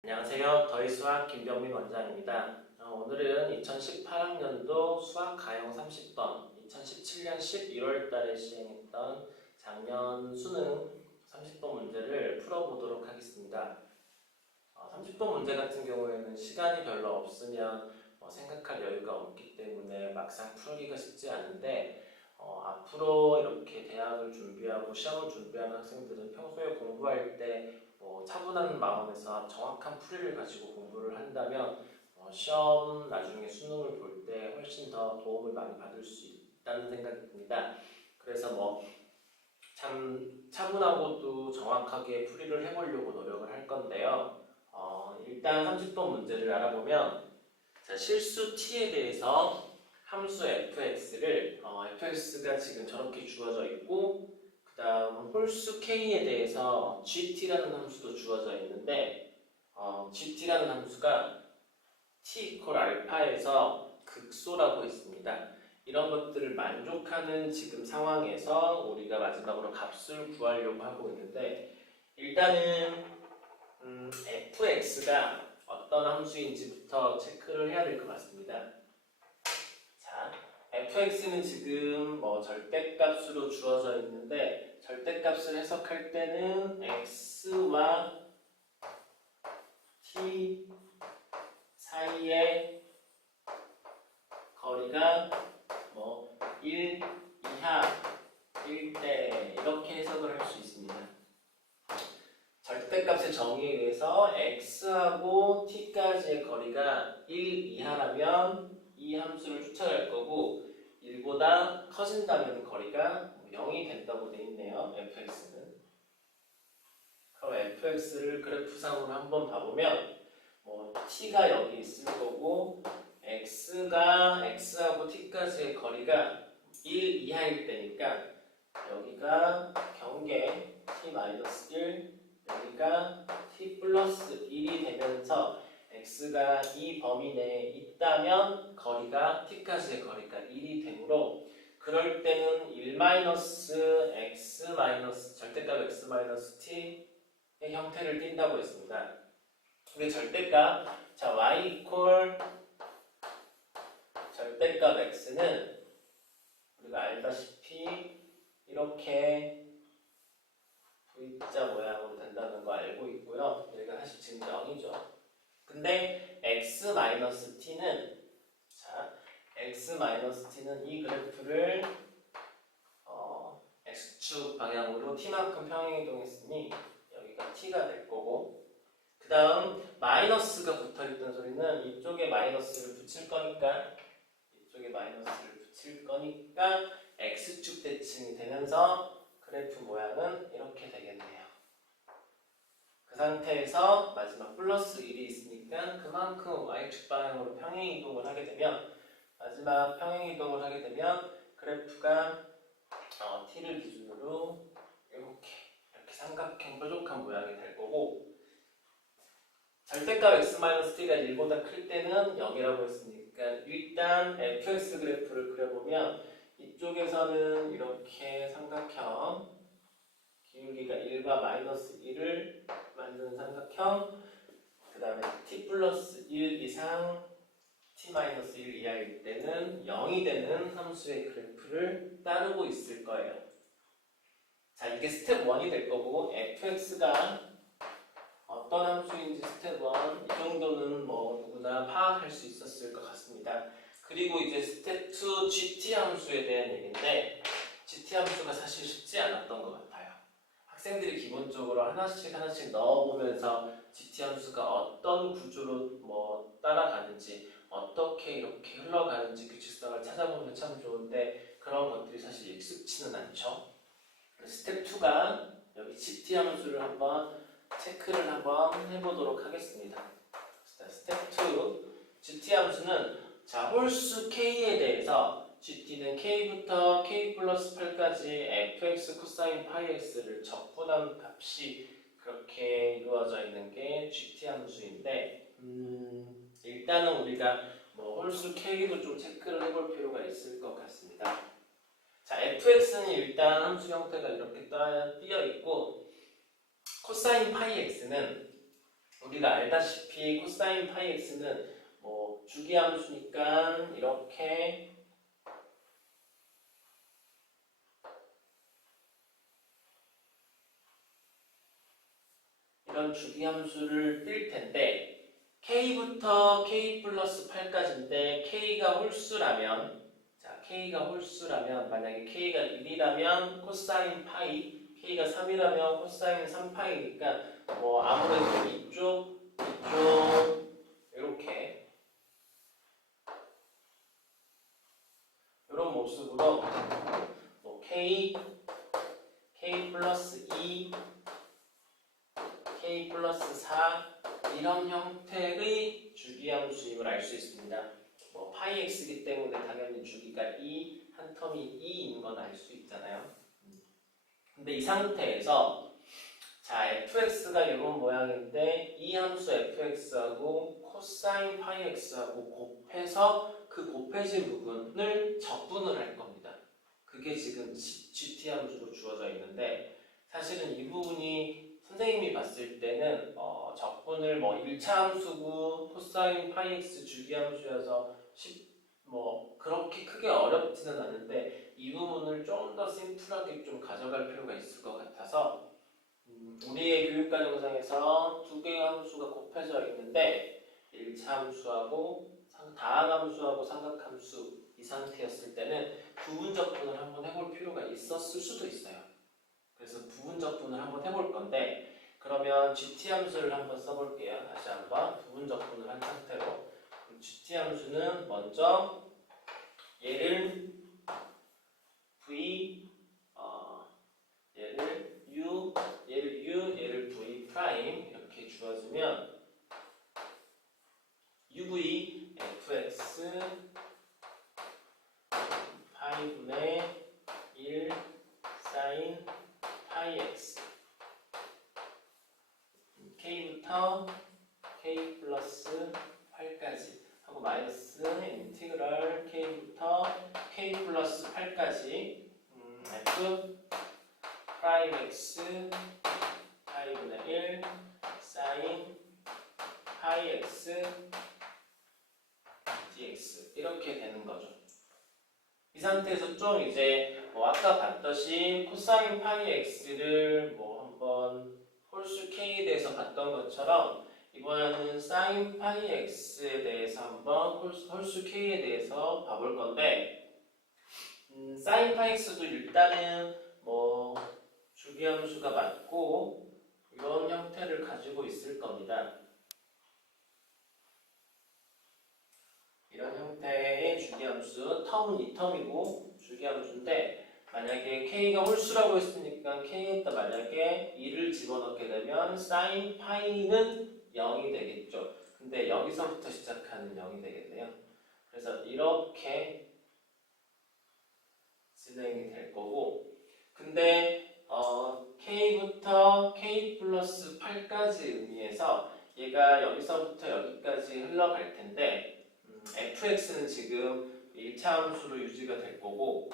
안녕하세요. 더희 수학 김병민 원장입니다. 어, 오늘은 2018학년도 수학 가형 30번, 2017년 11월 달에 시행했던 작년 수능 30번 문제를 풀어보도록 하겠습니다. 어, 30번 문제 같은 경우에는 시간이 별로 없으면 어, 생각할 여유가 없기 때문에 막상 풀기가 쉽지 않은데 어, 앞으로 이렇게 대학을 준비하고 시험을 준비하는 학생들은 평소에 공부할 때 뭐 차분한 마음에서 정확한 풀이를 가지고 공부를 한다면 어, 시험 나중에 수능을 볼 때 훨씬 더 도움을 많이 받을 수 있다는 생각이 듭니다. 그래서 뭐 참 차분하고도 정확하게 풀이를 해보려고 노력을 할 건데요. 어, 일단 30번 문제를 알아보면 자, 실수 t에 대해서 함수 fx를 어, fx가 지금 저렇게 주어져 있고 홀수 k에 대해서 gt라는 함수도 주어져 있는데 어, gt라는 함수가 t 이퀄 알파에서 극소라고 했습니다. 이런 것들을 만족하는 지금 상황에서 우리가 마지막으로 값을 구하려고 하고 있는데 일단은 음, fx가 어떤 함수인지부터 체크를 해야 될 것 같습니다. 자, fx는 지금 뭐 절대값으로 주어져 있는데 절대값을 해석할 때는 x와 t 사이의 거리가 뭐 1 이하일 때 이렇게 해석을 할 수 있습니다. 절대값의 정의에 의해서 x하고 t까지의 거리가 1 이하라면 이 함수를 쫓아갈 거고 1보다 커진다면 거리가 0이 된다고 돼 있네요. fx는. 그럼 fx를 그래프상으로 한번 봐보면 뭐 t가 여기 있을 거고 x가 x하고 t까지의 거리가 1 이하일 때니까 여기가 경계 t-1 여기가 t 플러스 1이 되면서 x가 이 범위 내에 있다면 거리가 t까지의 거리가 1이 되므로 그럴 때는 1-x 절대값 x t의 형태를 띈다고 했습니다. 우리 절대값 자 y 이퀄 절대값 x는 우리가 알다시피 이렇게 V자 모양으로 된다는 거 알고 있고요. 여기가 사실 0이죠. 근데 x-t는 자 x-t는 이 그래프를 어, x축 방향으로 t만큼 평행 이동했으니 여기가 t가 될 거고 그 다음 마이너스가 붙어있던 소리는 이쪽에 마이너스를 붙일 거니까 이쪽에 마이너스를 붙일 거니까 x축 대칭이 되면서 그래프 모양은 이렇게 되겠네요. 그 상태에서 마지막 플러스 1이 있으니까 그만큼 y축 방향으로 평행 이동을 하게 되면 마지막 평행 이동을 하게 되면 그래프가 어, t를 기준으로 이렇게 이렇게 삼각형 뾰족한 모양이 될 거고 절대값 x-t가 1보다 클 때는 0이라고 했으니까 일단 fx 그래프를 그려보면 이쪽에서는 이렇게 삼각형 기울기가 1과 마이너스 1을 만드는 삼각형 그 다음에 t 플러스 1 이상 t 마이너스 1 이하일 때는 0이 되는 함수의 그래프를 따르고 있을 거예요. 자 이게 스텝 1이 될 거고 fx가 어떤 함수인지 스텝 1 이 정도는 뭐 누구나 파악할 수 있었을 것 같습니다. 그리고 이제 스텝 2 GT 함수에 대한 얘기인데 GT 함수가 사실 쉽지 않았던 것 같아요. 학생들이 기본적으로 하나씩 하나씩 넣어보면서 GT 함수가 어떤 구조로 뭐 따라가는지 어떻게 이렇게 흘러가는지 규칙성을 찾아보면 참 좋은데 그런 것들이 사실 익숙치는 않죠. 스텝 2가 여기 GT 함수를 한번 체크를 한번 해보도록 하겠습니다. 자, 스텝 2 GT 함수는 자, 홀수 k에 대해서 GT는 k부터 k 플러스 8까지 fx 코사인 파이 x를 적분한 값이 그렇게 이루어져 있는 게 GT 함수인데 음, 일단은 우리가 뭐 홀수 k도 좀 체크를 해볼 필요가 있을 것 같습니다. 자, fx는 일단 함수 형태가 이렇게 띄어 있고 코사인 파이 x는 우리가 알다시피 코사인 파이 x는 뭐 주기함수니까 이렇게 이런 주기함수를 뜰 텐데 k부터 k 플러스 8까지인데 k가 홀수라면 자 k가 홀수라면 만약에 k가 1이라면 코사인 파이 k가 3이라면 코사인 3파이니까 뭐 아무래도 이쪽 이쪽 이렇게 이런 모습으로 뭐 k 플러스 2 k 플러스 4 이런 형태의 주기함수임을 알 수 있습니다. 뭐 파이 x이기 때문에 당연히 주기가 2, 한 텀이 2인 건 알 수 있잖아요. 음. 근데 이 상태에서 자 fx가 이런 모양인데 이 함수 fx하고 코사인 파이 x하고 곱해서 그 곱해진 부분을 적분을 할 겁니다. 그게 지금 gt 함수로 주어져 있는데 사실은 이 부분이 선생님이 봤을 때는 어, 적분을 뭐 1차 함수고 코사인 파이 x 주기 함수여서 쉽- 뭐 그렇게 크게 어렵지는 않은데 이 부분을 좀 더 심플하게 좀 가져갈 필요가 있을 것 같아서 음, 우리의 교육과 영상에서 두 개의 함수가 곱해져 있는데 1차 함수하고 상- 다항함수하고 삼각함수 이 상태였을 때는 부분 적분을 한번 해볼 필요가 있었을 수도 있어요. 그래서 부분 적분을 한번 해볼 건데 그러면 GT 함수를 한번 써볼게요. 다시 한번 부분 적분을 한 상태로 GT 함수는 먼저 얘를 V 어, 얘를 U 얘를 U 얘를 V 프라임 이렇게 주어주면 UV FX 파이분의 1 사인 파이 x k부터 k 플러스 8까지 하고 마이너스 인티그럴 k부터 k 플러스 8까지. 음, f 프라임 x 파이분의 1 사인 파이 x dx. 이렇게 되는 거죠. 이 상태에서 좀 이제 뭐 아까 봤듯이 코사인 파이 x를 뭐 한번 홀수 k에 대해서 봤던 것처럼 이번에는 사인 파이 x에 대해서 한번 홀수, 홀수 k에 대해서 봐볼 건데 음, 사인 파이 x도 일단은 뭐 주기함수가 맞고 이런 형태를 가지고 있을 겁니다. 이런 형태의 주기함수 텀은 2텀이고 주기함수인데 만약에 k가 홀수라고 했으니까 k에다 만약에 2를 집어넣게 되면 사인 파이는 0이 되겠죠. 근데 여기서부터 시작하는 0이 되겠네요. 그래서 이렇게 진행이 될 거고 근데 어, k부터 k 플러스 8까지 의미에서 얘가 여기서부터 여기까지 흘러갈 텐데 음, fx는 지금 1차 함수로 유지가 될 거고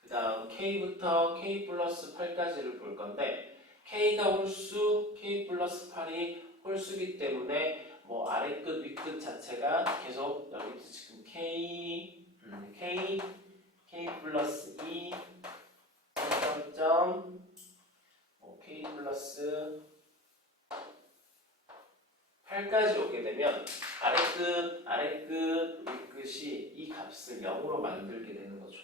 그 다음 k부터 k 플러스 8까지를 볼 건데 k가 홀수, k 플러스 8이 홀수기 때문에 뭐 아래 끝, 위끝 자체가 계속 여기도 지금 k, 음, k, k 플러스 2, 점점 뭐 k 플러스 8까지 오게 되면 아래 끝, 아래 끝, 위 끝이 이 값을 0으로 만들게 되는 거죠.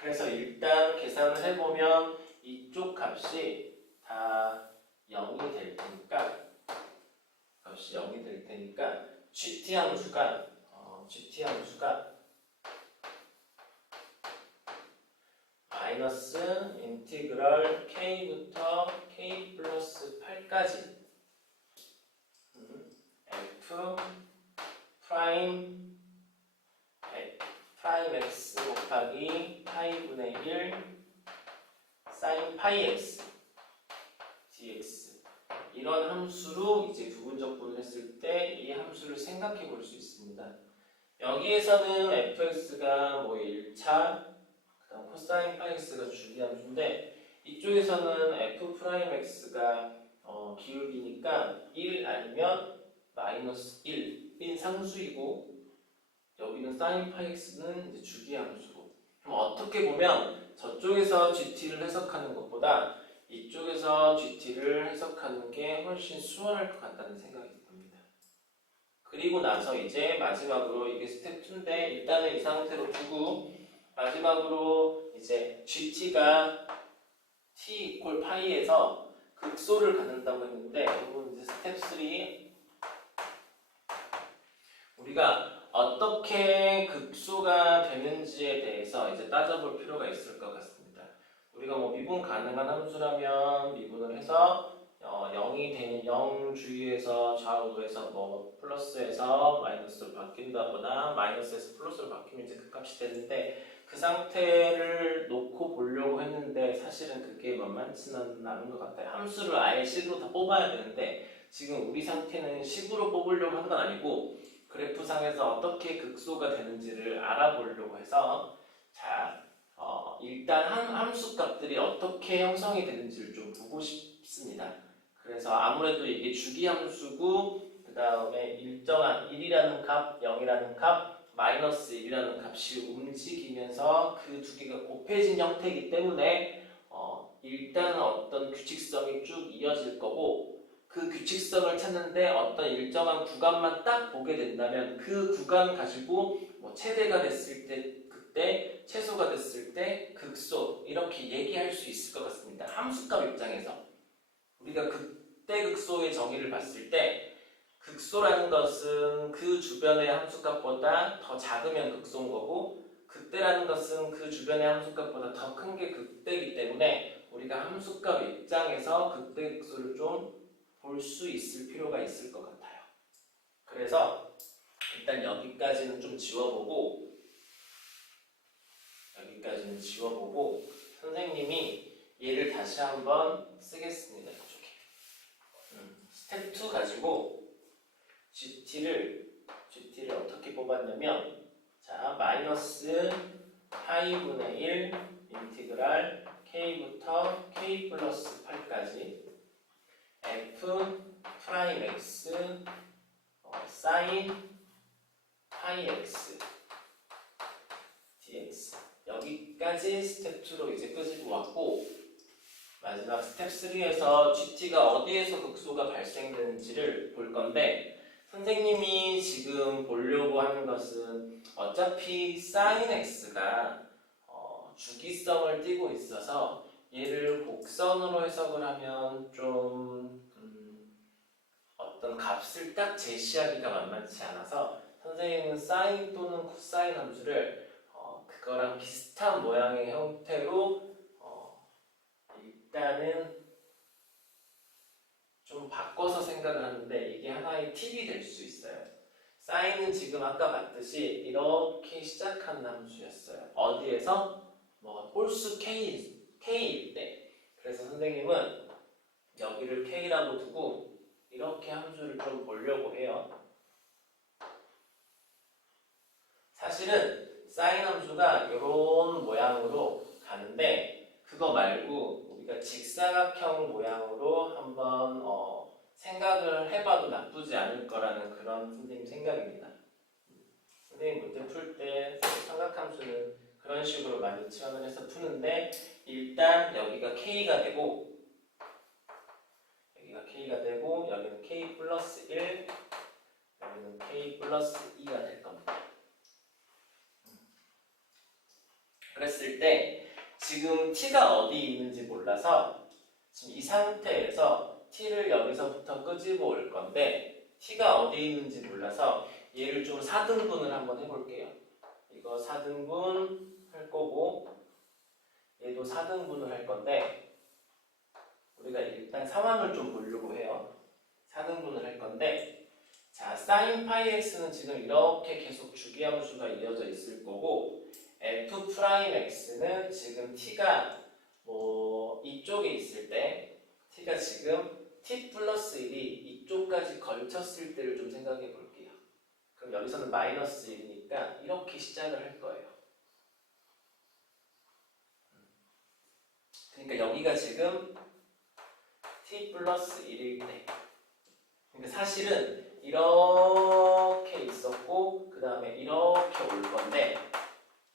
그래서 일단 계산을 해보면 이쪽 값이 다 0이 될 테니까 값이 0이 될 테니까 GT 함수가 어, GT 함수가 마이너스 인티그럴 k부터 k 플러스 8까지 2 프라임 프라임 x 곱하기 파이분의 1 사인 파이 x dx 이런 함수로 이제 부분적분을 했을 때 이 함수를 생각해 볼 수 있습니다. 여기에서는 fx가 뭐 1차 그다음 코사인 파이 x가 주기함수인데 이쪽에서는 f 프라임 x가 어, 기울기니까 1 아니면 마이너스 1인 상수이고 여기는 sin 파이 x는 이제 주기 함수고 그럼 어떻게 보면 저쪽에서 gt를 해석하는 것보다 이쪽에서 gt를 해석하는 게 훨씬 수월할 것 같다는 생각이 듭니다. 그리고 나서 이제 마지막으로 이게 스텝 2인데 일단은 이 상태로 두고 마지막으로 이제 gt가 t 이퀄 파이에서 극소를 갖는다고 했는데 이건 이제 스텝 3 우리가 어떻게 극소가 되는지에 대해서 이제 따져볼 필요가 있을 것 같습니다. 우리가 뭐 미분 가능한 함수라면 미분을 해서 어, 0이 되는 0 주위에서 좌우에서 뭐 플러스에서 마이너스로 바뀐다거나 마이너스에서 플러스로 바뀌면 이제 그 값이 되는데 그 상태를 놓고 보려고 했는데 사실은 그게 만만치는 않은 것 같아요. 함수를 아예 식으로 다 뽑아야 되는데 지금 우리 상태는 식으로 뽑으려고 한 건 아니고 그래프상에서 어떻게 극소가 되는지를 알아보려고 해서 자 어, 일단 한 함수 값들이 어떻게 형성이 되는지를 좀 보고 싶습니다. 그래서 아무래도 이게 주기 함수고 그 다음에 일정한 1이라는 값, 0이라는 값, 마이너스 1이라는 값이 움직이면서 그 두 개가 곱해진 형태이기 때문에 어, 일단은 어떤 규칙성이 쭉 이어질 거고 그 규칙성을 찾는데 어떤 일정한 구간만 딱 보게 된다면 그 구간 가지고 뭐 최대가 됐을 때 그때 최소가 됐을 때 극소 이렇게 얘기할 수 있을 것 같습니다. 함수값 입장에서 우리가 극대 극소의 정의를 봤을 때 극소라는 것은 그 주변의 함수값보다 더 작으면 극소인 거고 극대라는 것은 그 주변의 함수값보다 더 큰 게 극대이기 때문에 우리가 함수값 입장에서 극대 극소를 좀 볼 수 있을 필요가 있을 것 같아요. 그래서 일단 여기까지는 좀 지워보고 여기까지는 지워보고 선생님이 얘를 다시 한번 쓰겠습니다. 이쪽에 음, 스텝 2 가지고 GT를 GT를 어떻게 뽑았냐면 자 마이너스 파이분의 1 인티그랄 k부터 k 플러스 8까지 f 프라임 x 어, 사인 파이 x dx. 여기까지 스텝 2로 이제 끄집어 왔고 마지막 스텝 3에서 GT가 어디에서 극소가 발생되는지를 볼 건데 선생님이 지금 보려고 하는 것은 어차피 sin x가 어, 주기성을 띠고 있어서 얘를 곡선으로 해석을 하면 좀 음, 어떤 값을 딱 제시하기가 만만치 않아서 선생님은 사인 또는 코사인 함수를 어, 그거랑 비슷한 모양의 형태로 어, 일단은 좀 바꿔서 생각을 하는데 이게 하나의 팁이 될 수 있어요. 사인은 지금 아까 봤듯이 이렇게 시작하는 함수였어요. 어디에서? 뭐 홀수 K, K일 때. 그래서 선생님은 여기를 K라고 두고 이렇게 함수를 좀 보려고 해요. 사실은 사인 함수가 이런 모양으로 가는데 그거 말고 우리가 직사각형 모양으로 한번 어, 생각을 해봐도 나쁘지 않을 거라는 그런 선생님 생각입니다. 선생님 문제 풀 때 삼각함수는 그런 식으로 많이 지원을 해서 푸는데 일단 여기가 k가 되고 여기가 k가 되고 여기는 k 플러스 1 여기는 k 플러스 2가 될 겁니다. 그랬을 때 지금 t가 어디 있는지 몰라서 지금 이 상태에서 t를 여기서부터 끄집어 올 건데 t가 어디 있는지 몰라서 얘를 좀 4등분을 한번 해볼게요. 이거 4등분 할 거고 얘도 4등분을 할 건데 우리가 일단 상황을 좀 보려고 해요. 4등분을 할 건데 자 sin 파이 x는 지금 이렇게 계속 주기함수가 이어져 있을 거고 f 프라임 x는 지금 t가 뭐 이쪽에 있을 때 t가 지금 t 플러스 1이 이쪽까지 걸쳤을 때를 좀 생각해 볼게요. 그럼 여기서는 마이너스 1이니까 이렇게 시작을 할 거예요. 그러니까 여기가 지금 t 플러스 1일 때. 그러니까 사실은 이렇게 있었고 그 다음에 이렇게 올 건데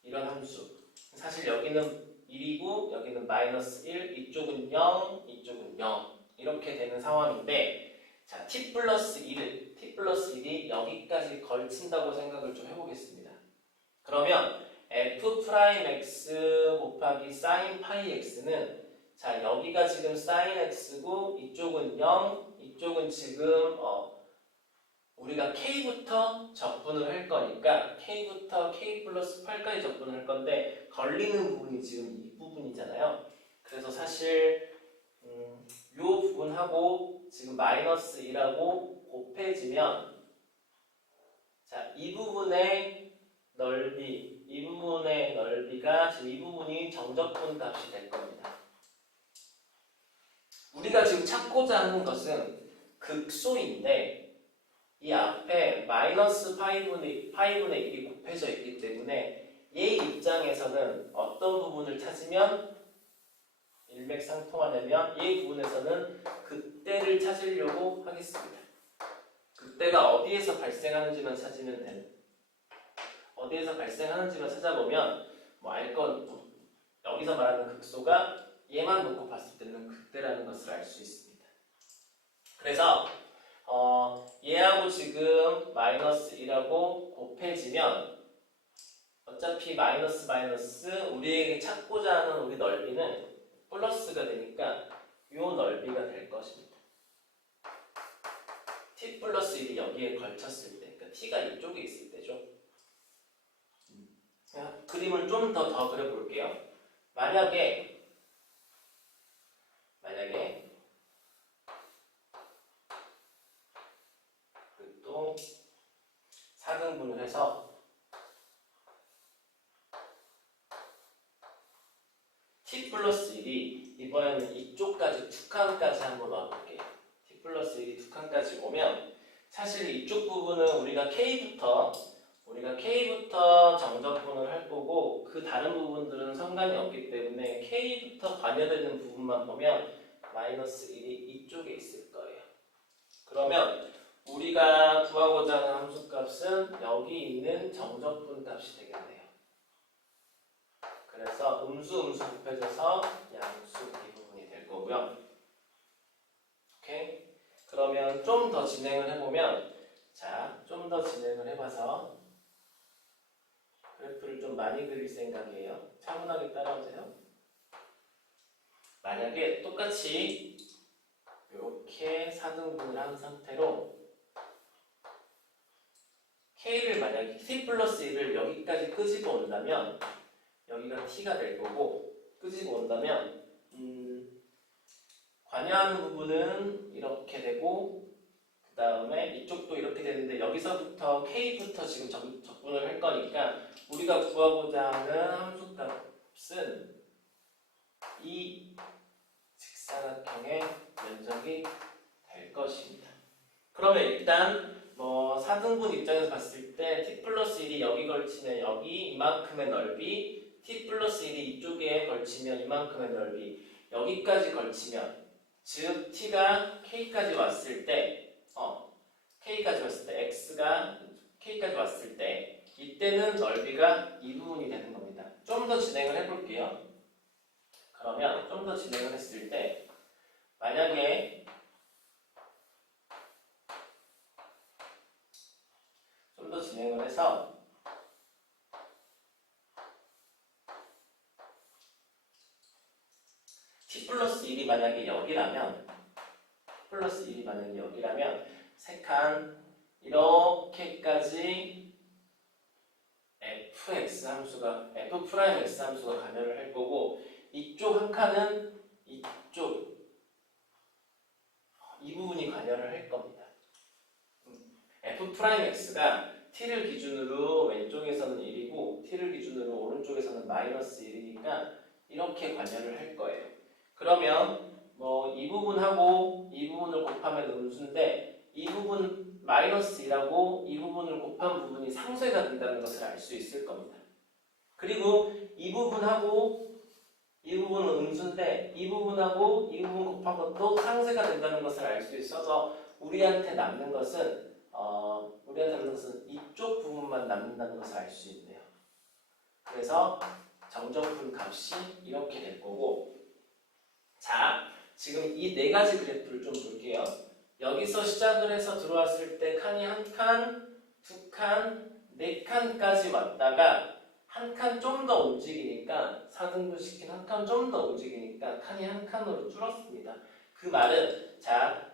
이런 함수. 사실 여기는 1이고 여기는 마이너스 1, 이쪽은 0, 이쪽은 0 이렇게 되는 상황인데 자 t 플러스 1, t 플러스 1이 여기까지 걸친다고 생각을 좀 해보겠습니다. 그러면 f 프라임 x 곱하기 사인 파이 x는 자 여기가 지금 사인 x고 이쪽은 0, 이쪽은 지금 어, 우리가 k부터 적분을 할 거니까 k부터 k 플러스 8까지 적분을 할 건데 걸리는 부분이 지금 이 부분이잖아요. 그래서 사실 음, 이 부분하고 지금 마이너스 1하고 곱해지면 자, 이 부분의 넓이, 이 부분의 넓이가 지금 이 부분이 정적분 값이 될 겁니다. 우리가 지금 찾고자 하는 것은 극소인데 이 앞에 마이너스 파이분의, 파이분의 1이 곱해져 있기 때문에 얘 입장에서는 어떤 부분을 찾으면 일맥상통하냐면 이 부분에서는 그때를 찾으려고 하겠습니다. 그때가 어디에서 발생하는지만 찾으면 되는 어디에서 발생하는지만 찾아보면 뭐 알건 여기서 말하는 극소가 얘만 놓고 봤을 때는 그때라는 것을 알 수 있습니다. 그래서 어, 얘하고 지금 마이너스 1하고 곱해지면 어차피 마이너스 마이너스 우리에게 찾고자 하는 우리 넓이는 플러스가 되니까 이 넓이가 될 것입니다. t 플러스 1이 여기에 걸쳤을 때, 그러니까 t가 이쪽에. 자, 그림을 좀 더 더 그려볼게요. 만약에 만약에 그또 4등분을 해서 t 플러스 1이 이번에는 이쪽까지 두 칸까지 한번 와볼게요. t 플러스 1이 두 칸까지 오면 사실 이쪽 부분은 우리가 k부터 우리가 k부터 정적분을 할 거고 그 다른 부분들은 상관이 없기 때문에 k부터 관여되는 부분만 보면 마이너스 1이 이쪽에 있을 거예요. 그러면 우리가 구하고자 하는 함수값은 여기 있는 정적분 값이 되겠네요. 그래서 음수 음수 곱해져서 양수 이 부분이 될 거고요. 오케이? 그러면 좀 더 진행을 해보면 자, 좀 더 진행을 해봐서 그래프를 좀 많이 그릴 생각이에요. 차분하게 따라오세요. 만약에 똑같이 이렇게 4등분을 한 상태로 K를 만약에 T 플러스 1을 여기까지 끄집어 온다면 여기가 T가 될 거고 끄집어 온다면 음, 관여하는 부분은 이렇게 되고 그 다음에 이쪽도 이렇게 되는데 여기서부터 K부터 지금 적, 적분을 할 거니까 우리가 구하고자 하는 함수값은 이 직사각형의 면적이 될 것입니다. 그러면 일단 뭐 4등분 입장에서 봤을 때 t 플러스 1이 여기 걸치면 여기 이만큼의 넓이 t 플러스 1이 이쪽에 걸치면 이만큼의 넓이 여기까지 걸치면 즉 t가 k까지 왔을 때 어, k까지 왔을 때 x가 k까지 왔을 때 이때는 넓이가 이 부분이 되는 겁니다. 좀 더 진행을 해볼게요. 그러면 좀 더 진행을 했을 때 만약에 좀 더 진행을 해서 t 플러스 1이 만약에 여기라면 플러스 1이 만약에 여기라면 세 칸 이렇게까지 fx 함수가 f 프라임 x 함수가 관여를 할 거고 이쪽 한 칸은 이쪽 이 부분이 관여를 할 겁니다. 음, f 프라임 x가 t를 기준으로 왼쪽에서는 1이고 t를 기준으로 오른쪽에서는 마이너스 1이니까 이렇게 관여를 할 거예요. 그러면 뭐 이 부분하고 이 부분을 곱하면 음수인데 이 부분 마이너스 2라고 이 부분을 곱한 부분이 상쇄가 된다는 것을 알 수 있을 겁니다. 그리고 이 부분하고 이 부분은 음수인데 이 부분하고 이 부분 곱한 것도 상쇄가 된다는 것을 알 수 있어서 우리한테 남는 것은 어, 우리한테 남는 것은 이쪽 부분만 남는다는 것을 알 수 있네요. 그래서 정정분 값이 이렇게 될 거고 자 지금 이 네 가지 그래프를 좀 볼게요. 여기서 시작을 해서 들어왔을 때 칸이 한 칸, 두 칸, 네 칸까지 왔다가 한 칸 좀 더 움직이니까 4등분 시킨 한 칸 좀 더 움직이니까 칸이 한 칸으로 줄었습니다. 그 말은 자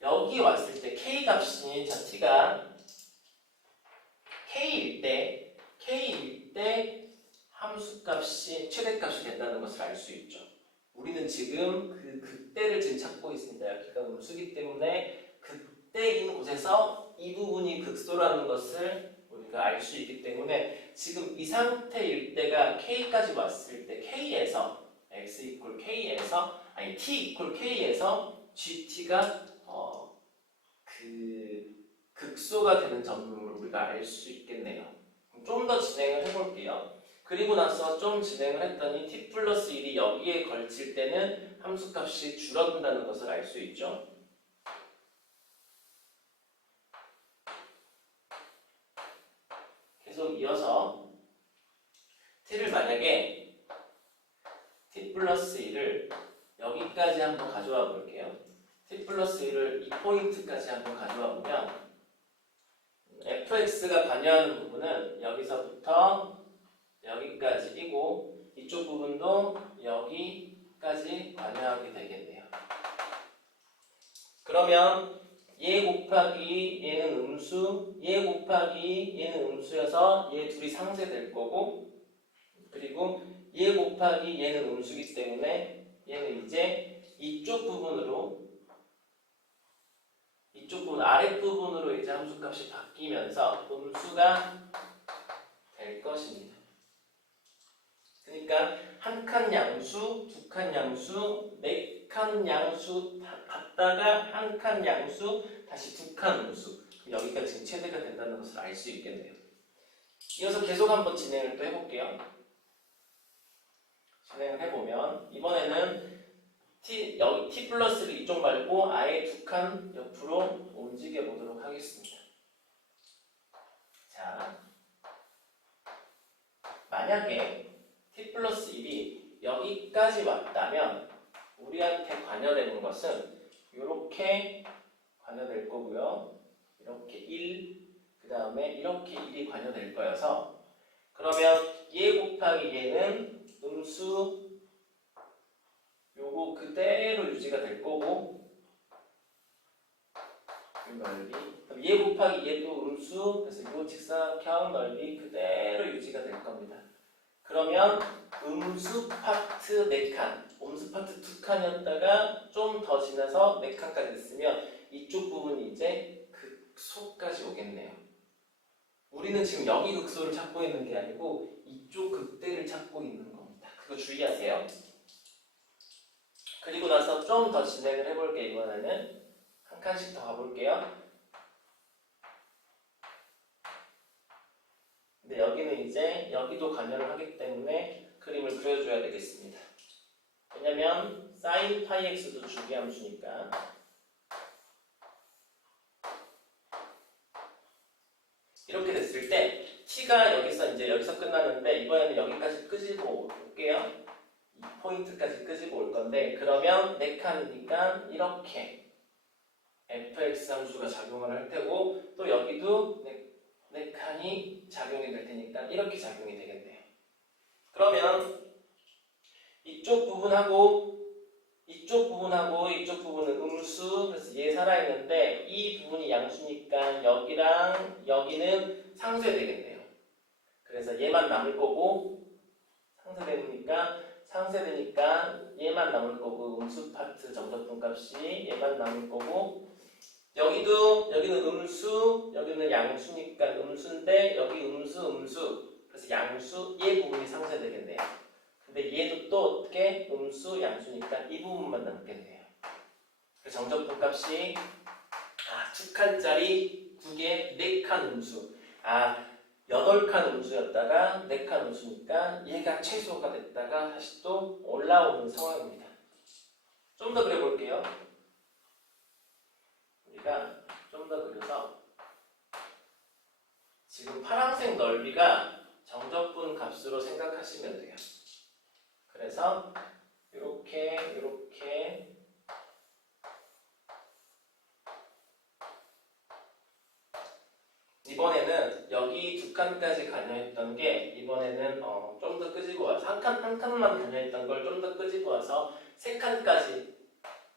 여기 왔을 때 k 값이 자 t가 k일 때 k일 때 함수 값이 최대 값이 된다는 것을 알 수 있죠. 우리는 지금 그 그때를 지금 찾고 있습니다. 여기가 음수기 때문에 그때인 곳에서 이 부분이 극소라는 것을 우리가 알 수 있기 때문에 지금 이 상태일 때가 k까지 왔을 때 k에서 x 이퀄 k에서 아니 t 이퀄 k에서 gt가 어, 그 극소가 되는 점을 우리가 알 수 있겠네요. 좀 더 진행을 해볼게요. 그리고 나서 좀 진행을 했더니 t 플러스 1이 여기에 걸칠 때는 함수값이 줄어든다는 것을 알 수 있죠. 계속 이어서 t를 만약에 t 플러스 1을 여기까지 한번 가져와 볼게요. t 플러스 1을 이 포인트까지 한번 가져와 보면 fx가 관여하는 부분은 여기서부터 여기까지이고 이쪽 부분도 여기까지 관여하게 되겠네요. 그러면 얘 곱하기 얘는 음수, 얘 곱하기 얘는 음수여서 얘 둘이 상쇄될 거고 그리고 얘 곱하기 얘는 음수기 때문에 얘는 이제 이쪽 부분으로 이쪽 부분 아랫 부분으로 이제 함수값이 바뀌면서 음수가 될 것입니다. 그러니까 한 칸 양수, 두 칸 양수, 네 칸 양수 다- 갔다가 한 칸 양수, 다시 두 칸 음수. 여기가 지금 최대가 된다는 것을 알 수 있겠네요. 이어서 계속 한번 진행을 또 해볼게요. 진행을 해보면 이번에는 t 여기 t 플러스를 이쪽 말고 아예 두 칸 옆으로 움직여 보도록 하겠습니다. 자, 만약에 t 플러스 1이 여기까지 왔다면 우리한테 관여되는 것은 이렇게 관여될 거고요. 이렇게 1, 그 다음에 이렇게 1이 관여될 거여서 그러면 얘 곱하기 얘는 음수 요거 그대로 유지가 될 거고 이 넓이 그럼 얘 곱하기 얘도 음수 그래서 요 직사각형 넓이 그대로 유지가 될 겁니다. 그러면 음수 파트 4칸, 음수 파트 2칸이었다가 좀 더 지나서 4칸까지 됐으면 이쪽 부분이 이제 극소까지 오겠네요. 우리는 지금 여기 극소를 찾고 있는 게 아니고 이쪽 극대를 찾고 있는 겁니다. 그거 주의하세요. 그리고 나서 좀 더 진행을 해볼게요. 이번에는 한 칸씩 더 가볼게요. 근데 여기는 이제 여기도 관여를 하기 때문에 그림을 그려줘야 되겠습니다. 왜냐면 sin 파이 x도 주기 함수니까 이렇게 됐을 때 t가 여기서 이제 여기서 끝나는데 이번에는 여기까지 끄집어 올게요. 이 포인트까지 끄집어 올 건데 그러면 네 칸이니까 이렇게 fx 함수가 작용을 할 테고 또 여기도 네, 네 칸이 작용이 될 테니까 이렇게 작용이 되겠네요. 그러면 이쪽 부분하고 이쪽 부분하고 이쪽 부분은 음수 그래서 얘 살아있는데 이 부분이 양수니까 여기랑 여기는 상쇄되겠네요. 그래서 얘만 남을 거고 상쇄되니까 상쇄되니까 얘만 남을 거고 음수 파트 정적분 값이 얘만 남을 거고 여기도 여기는 음수 여기는 양수니까 음수인데 여기 음수 음수 그래서 양수 얘 부분이 상쇄되겠네요. 근데 얘도 또 어떻게 음수 양수니까 이 부분만 남겠네요. 그 정적분 값이 아, 두 칸짜리 두 개, 네칸 음수. 아, 8칸 음수였다가 4칸 음수니까 얘가 최소가 됐다가 다시 또 올라오는 상황입니다. 좀 더 그려볼게요. 우리가 좀더 그려서 지금 파란색 넓이가 정적분 값으로 생각하시면 돼요. 그래서 이렇게 이렇게 이번에는 여기 두 칸까지 관여했던 게 이번에는 어, 좀더 끄집어 와서 한 칸 한 칸만 관여했던 걸 좀 더 끄집어 와서 세 칸까지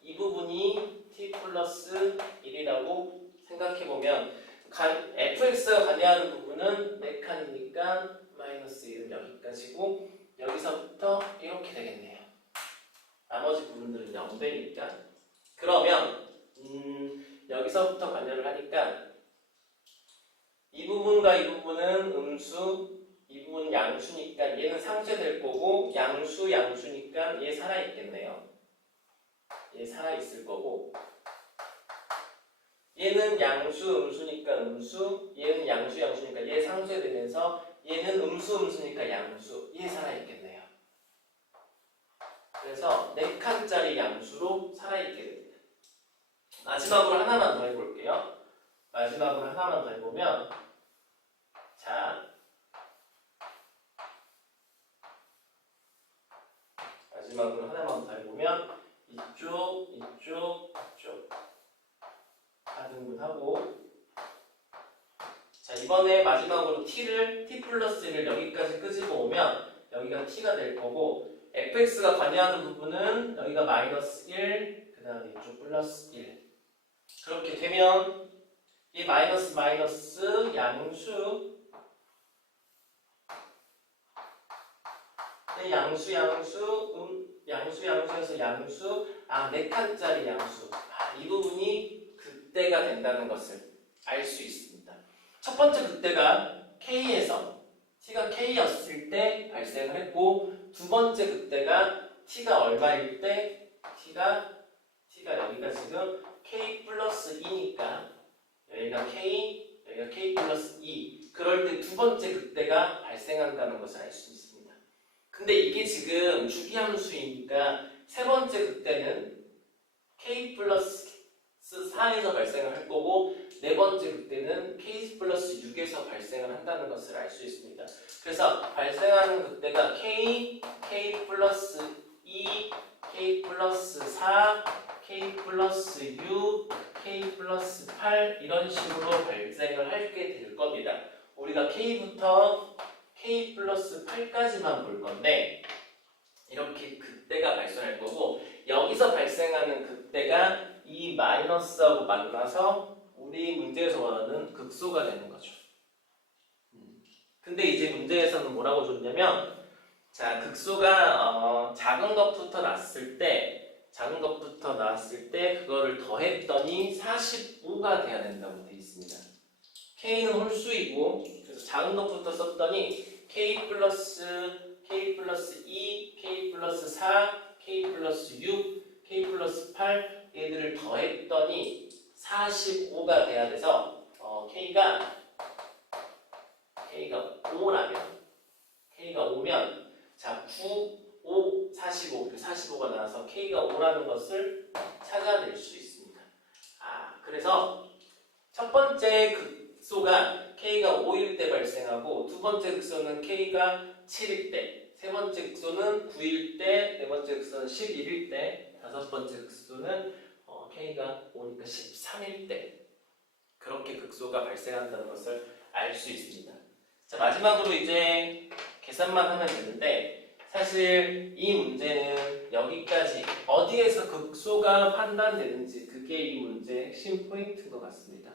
이 부분이 t 플러스 1이라고 생각해 보면 fx가 관여하는 부분은 4칸이니까 마이너스 1은 여기까지고 여기서부터 이렇게 되겠네요. 나머지 부분들은 0되니까 그러면 음, 여기서부터 관여를 하니까 이 부분과 이 부분은 음수, 이 부분은 양수니까 얘는 상쇄될 거고 양수, 양수니까 얘 살아있겠네요. 얘 살아있을 거고 얘는 양수, 음수니까 음수, 얘는 양수, 양수니까 얘 상쇄되면서 얘는 음수, 음수니까 양수, 얘 살아있겠네요. 그래서 4칸짜리 양수로 살아있게 됩니다. 마지막으로 하나만 더 해볼게요. 마지막으로 하나만 더 해보면 자 마지막으로 하나만 더 해보면 이쪽, 이쪽, 이쪽. 다 등분하고. 자 이번에 마지막으로 t를 t 플러스 1을 여기까지 끄집어 오면 여기가 t가 될 거고 fx가 관여하는 부분은 여기가 마이너스 1, 그 다음에 이쪽 플러스 1 그렇게 되면 이 마이너스 마이너스 양수 네, 양수 양수 음, 양수 양수에서 양수 아 네 칸짜리 양수 아, 이 부분이 극대가 된다는 것을 알 수 있습니다. 첫 번째 극대가 K에서 T가 K였을 때 발생을 했고 두 번째 극대가 T가 얼마일 때 T가 T가 여기가 지금 K 플러스 2니까 여기가 K 여기가 K 플러스 2 그럴 때 두 번째 극대가 발생한다는 것을 알 수 있습니다. 근데 이게 지금 주기함수이니까 세 번째 극대는 K 플러스 4에서 발생을 할 거고 네 번째 극대는 K 플러스 6에서 발생을 한다는 것을 알 수 있습니다. 그래서 발생하는 극대가 K, K 플러스 2, K 플러스 4, K 플러스 6, K 플러스 8 이런 식으로 발생을 하게 될 겁니다. 우리가 K부터 K 플러스 8까지만 볼 건데 이렇게 극대가 발생할 거고 여기서 발생하는 극대가 이 마이너스하고 만나서 우리 문제에서 말하는 극소가 되는 거죠. 음. 근데 이제 문제에서는 뭐라고 줬냐면 자 극소가 어, 작은 것부터 났을 때 작은 것부터 나왔을 때 그거를 더했더니 45가 돼야 된다고 돼 있습니다. K는 홀수이고 그래서 작은 것부터 썼더니 K 플러스 K 플러스 2, K 플러스 4, K 플러스 6, K 플러스 8 얘들을 더했더니 45가 돼야 돼서 어, K가 K가 5라면 K가 5면 자 9, 5, 45 이렇게 45가 나와서 K가 5라는 것을 찾아낼 수 있습니다. 아 그래서 첫 번째 극소가 K가 5일 때 발생하고 두 번째 극소는 K가 7일 때, 세 번째 극소는 9일 때, 네 번째 극소는 11일 때, 다섯 번째 극소는 어, K가 5니까 13일 때 그렇게 극소가 발생한다는 것을 알 수 있습니다. 자 마지막으로 이제 계산만 하면 되는데 사실 이 문제는 여기까지 어디에서 극소가 판단되는지 그게 이 문제의 핵심 포인트인 것 같습니다.